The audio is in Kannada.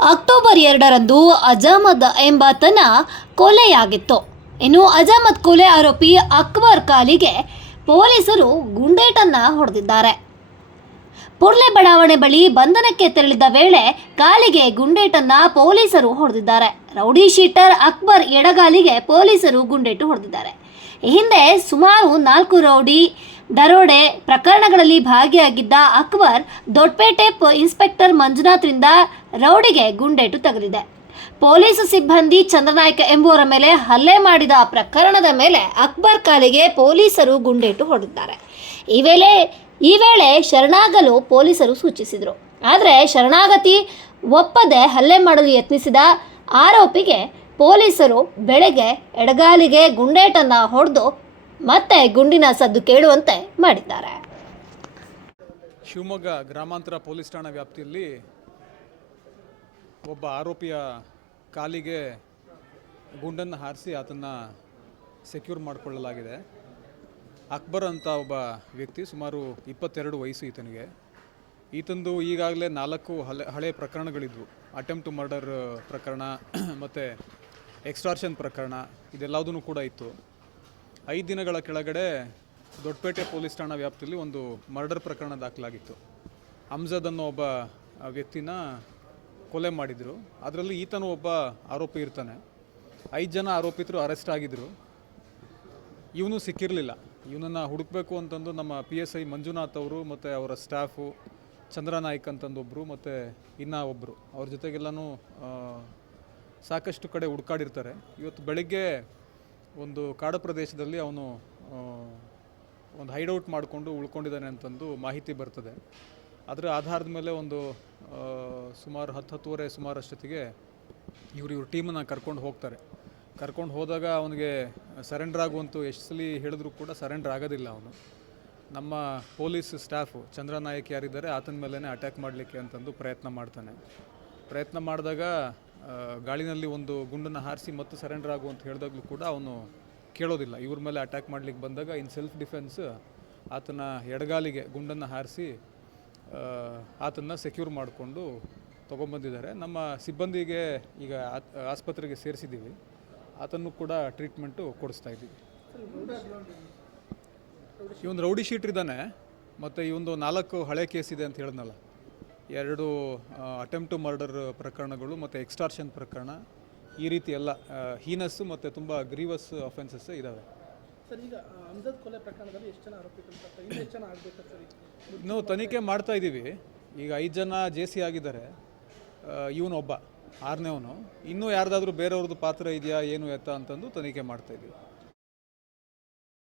ಅಕ್ಟೋಬರ್ ಎರಡರಂದು ಅಜಾಮದ್ ಎಂಬಾತನ ಕೊಲೆಯಾಗಿತ್ತು. ಇನ್ನು ಅಜಾಮದ್ ಕೊಲೆ ಆರೋಪಿ ಅಕ್ಬರ್ ಕಾಲಿಗೆ ಪೊಲೀಸರು ಗುಂಡೇಟನ್ನ ಹೊಡೆದಿದ್ದಾರೆ. ಪುರ್ಲೆ ಬಡಾವಣೆ ಬಳಿ ಬಂಧನಕ್ಕೆ ತೆರಳಿದ್ದ ವೇಳೆ ಕಾಲಿಗೆ ಗುಂಡೇಟನ್ನ ಪೊಲೀಸರು ಹೊಡೆದಿದ್ದಾರೆ. ರೌಡಿ ಶೀಟರ್ ಅಕ್ಬರ್ ಎಡಗಾಲಿಗೆ ಪೊಲೀಸರು ಗುಂಡೇಟು ಹೊಡೆದಿದ್ದಾರೆ. ಹಿಂದೆ ಸುಮಾರು ನಾಲ್ಕು ರೌಡಿ ದರೋಡೆ ಪ್ರಕರಣಗಳಲ್ಲಿ ಭಾಗಿಯಾಗಿದ್ದ ಅಕ್ಬರ್ ದೊಡ್ಡಪೇಟೆ ಇನ್ಸ್ಪೆಕ್ಟರ್ ಮಂಜುನಾಥ್ರಿಂದ ರೌಡಿಗೆ ಗುಂಡೇಟು ತೆಗೆದಿದೆ ಪೊಲೀಸ್ ಸಿಬ್ಬಂದಿ ಚಂದ್ರನಾಯ್ಕ ಎಂಬುವರ ಮೇಲೆ ಹಲ್ಲೆ ಮಾಡಿದ ಪ್ರಕರಣದ ಮೇಲೆ ಅಕ್ಬರ್ ಕಾಲಿಗೆ ಪೊಲೀಸರು ಗುಂಡೇಟು ಹೊಡೆದಿದ್ದಾರೆ. ಈ ವೇಳೆ ಈ ವೇಳೆ ಶರಣಾಗಲು ಪೊಲೀಸರು ಸೂಚಿಸಿದರು. ಆದರೆ ಶರಣಾಗತಿ ಒಪ್ಪದೆ ಹಲ್ಲೆ ಮಾಡಲು ಯತ್ನಿಸಿದ ಆರೋಪಿಗೆ ಪೊಲೀಸರು ಬೆಳಗ್ಗೆ ಎಡಗಾಲಿಗೆ ಗುಂಡೇಟನ್ನು ಹೊಡೆದು ಮತ್ತೆ ಗುಂಡಿನ ಸದ್ದು ಕೇಳುವಂತೆ ಮಾಡಿದ್ದಾರೆ. ಶಿವಮೊಗ್ಗ ಗ್ರಾಮಾಂತರ ಪೊಲೀಸ್ ಠಾಣಾ ವ್ಯಾಪ್ತಿಯಲ್ಲಿ ಒಬ್ಬ ಆರೋಪಿಯ ಕಾಲಿಗೆ ಗುಂಡನ್ನು ಹಾರಿಸಿ ಆತನ್ನು ಸೆಕ್ಯೂರ್ ಮಾಡಿಕೊಳ್ಳಲಾಗಿದೆ. ಅಕ್ಬರ್ ಅಂತ ಒಬ್ಬ ವ್ಯಕ್ತಿ ಸುಮಾರು ಇಪ್ಪತ್ತೆರಡು ವಯಸ್ಸು ಈತನಿಗೆ. ಈತಂದು ಈಗಾಗಲೇ ನಾಲ್ಕು ಹಳೆ ಹಳೆ ಪ್ರಕರಣಗಳಿದ್ವು. ಅಟೆಂಪ್ಟ್ ಟು ಮರ್ಡರ್ ಪ್ರಕರಣ, ಮತ್ತು ಎಕ್ಸ್ಟಾರ್ಷನ್ ಪ್ರಕರಣ ಇದೆಲ್ಲದೂ ಕೂಡ ಇತ್ತು. ಐದು ದಿನಗಳ ಕೆಳಗಡೆ ದೊಡ್ಡಪೇಟೆ ಪೊಲೀಸ್ ಠಾಣಾ ವ್ಯಾಪ್ತಿಯಲ್ಲಿ ಒಂದು ಮರ್ಡರ್ ಪ್ರಕರಣ ದಾಖಲಾಗಿತ್ತು. ಅಮ್ಜದ್ ಅನ್ನೋ ಒಬ್ಬ ವ್ಯಕ್ತಿನ ಕೊಲೆ ಮಾಡಿದರು. ಅದರಲ್ಲಿ ಈತನು ಒಬ್ಬ ಆರೋಪಿ ಇರ್ತಾನೆ. ಐದು ಜನ ಆರೋಪಿತರು ಅರೆಸ್ಟ್ ಆಗಿದ್ದರು ಇವನು ಸಿಕ್ಕಿರಲಿಲ್ಲ. ಇವನನ್ನು ಹುಡುಕಬೇಕು ಅಂತಂದು ನಮ್ಮ ಪಿ ಎಸ್ ಐ ಮಂಜುನಾಥ್ ಅವರು ಮತ್ತು ಅವರ ಸ್ಟಾಫು ಚಂದ್ರ ನಾಯ್ಕ್ ಅಂತಂದೊಬ್ಬರು ಮತ್ತು ಇನ್ನೂ ಒಬ್ಬರು ಅವ್ರ ಜೊತೆಗೆಲ್ಲನೂ ಸಾಕಷ್ಟು ಕಡೆ ಹುಡ್ಕಾಡಿರ್ತಾರೆ. ಇವತ್ತು ಬೆಳಗ್ಗೆ ಒಂದು ಕಾಡು ಪ್ರದೇಶದಲ್ಲಿ ಅವನು ಒಂದು ಹೈಡೌಟ್ ಮಾಡಿಕೊಂಡು ಉಳ್ಕೊಂಡಿದ್ದಾನೆ ಅಂತಂದು ಮಾಹಿತಿ ಬರ್ತದೆ. ಅದರ ಆಧಾರದ ಮೇಲೆ ಒಂದು ಸುಮಾರು ಹತ್ತು ಹತ್ತುವರೆ, ಸುಮಾರಷ್ಟೊತ್ತಿಗೆ ಇವರು ಇವ್ರ ಟೀಮನ್ನು ಕರ್ಕೊಂಡು ಹೋಗ್ತಾರೆ. ಕರ್ಕೊಂಡು ಹೋದಾಗ ಅವನಿಗೆ ಸರೆಂಡರ್ ಆಗುವಂತೂ ಎಷ್ಟು ಸಲ ಹೇಳಿದ್ರು ಕೂಡ ಸರೆಂಡರ್ ಆಗೋದಿಲ್ಲ ಅವನು. ನಮ್ಮ ಪೊಲೀಸ್ ಸ್ಟಾಫು ಚಂದ್ರ ನಾಯಕ್ ಯಾರಿದ್ದಾರೆ, ಆತನ ಮೇಲೇ ಅಟ್ಯಾಕ್ ಮಾಡಲಿಕ್ಕೆ ಅಂತಂದು ಪ್ರಯತ್ನ ಮಾಡ್ತಾನೆ. ಪ್ರಯತ್ನ ಮಾಡಿದಾಗ ಗಾಳಿನಲ್ಲಿ ಒಂದು ಗುಂಡನ್ನು ಹಾರಿಸಿ ಮತ್ತು ಸರೆಂಡರ್ ಆಗು ಅಂತ ಹೇಳಿದಾಗಲೂ ಕೂಡ ಅವನು ಕೇಳೋದಿಲ್ಲ. ಇವ್ರ ಮೇಲೆ ಅಟ್ಯಾಕ್ ಮಾಡ್ಲಿಕ್ಕೆ ಬಂದಾಗ ಇನ್ ಸೆಲ್ಫ್ ಡಿಫೆನ್ಸ್ ಆತನ ಎಡಗಾಲಿಗೆ ಗುಂಡನ್ನು ಹಾರಿಸಿ ಆತನ್ನು ಸೆಕ್ಯೂರ್ ಮಾಡಿಕೊಂಡು ತೊಗೊಂಬಂದಿದ್ದಾರೆ. ನಮ್ಮ ಸಿಬ್ಬಂದಿಗೆ ಈಗ ಆಸ್ಪತ್ರೆಗೆ ಸೇರಿಸಿದ್ದೀವಿ. ಆತನ್ನು ಕೂಡ ಟ್ರೀಟ್ಮೆಂಟು ಕೊಡಿಸ್ತಾ ಇದ್ದೀವಿ. ಇವನು ರೌಡಿ ಶೀಟ್ ಇದ್ದಾನೆ ಮತ್ತು ಇವೊಂದು ನಾಲ್ಕು ಹಳೆ ಕೇಸ್ ಇದೆ ಅಂತ ಹೇಳಿದ್ನಲ್ಲ. ಎರಡು ಅಟೆಂಪ್ಟು ಮರ್ಡರ್ ಪ್ರಕರಣಗಳು ಮತ್ತು ಎಕ್ಸ್ಟಾರ್ಷನ್ ಪ್ರಕರಣ ಈ ರೀತಿ ಎಲ್ಲ ಹೀನಸ್ಸು ಮತ್ತು ತುಂಬ ಗ್ರೀವಸ್ ಅಫೆನ್ಸಸ್ ಇದ್ದಾವೆ ಇನ್ನು ತನಿಖೆ ಮಾಡ್ತಾ ಇದ್ದೀವಿ ಈಗ ಐದು ಜನ ಜೆ ಸಿ ಆಗಿದ್ದಾರೆ. ಇವನು ಒಬ್ಬ ಆರನೇವನು. ಇನ್ನೂ ಯಾರ್ದಾದ್ರೂ ಬೇರೆಯವ್ರದ್ದು ಪಾತ್ರ ಇದೆಯಾ ಏನು ಎತ್ತ ಅಂತಂದು ತನಿಖೆ ಮಾಡ್ತಾ ಇದ್ದೀವಿ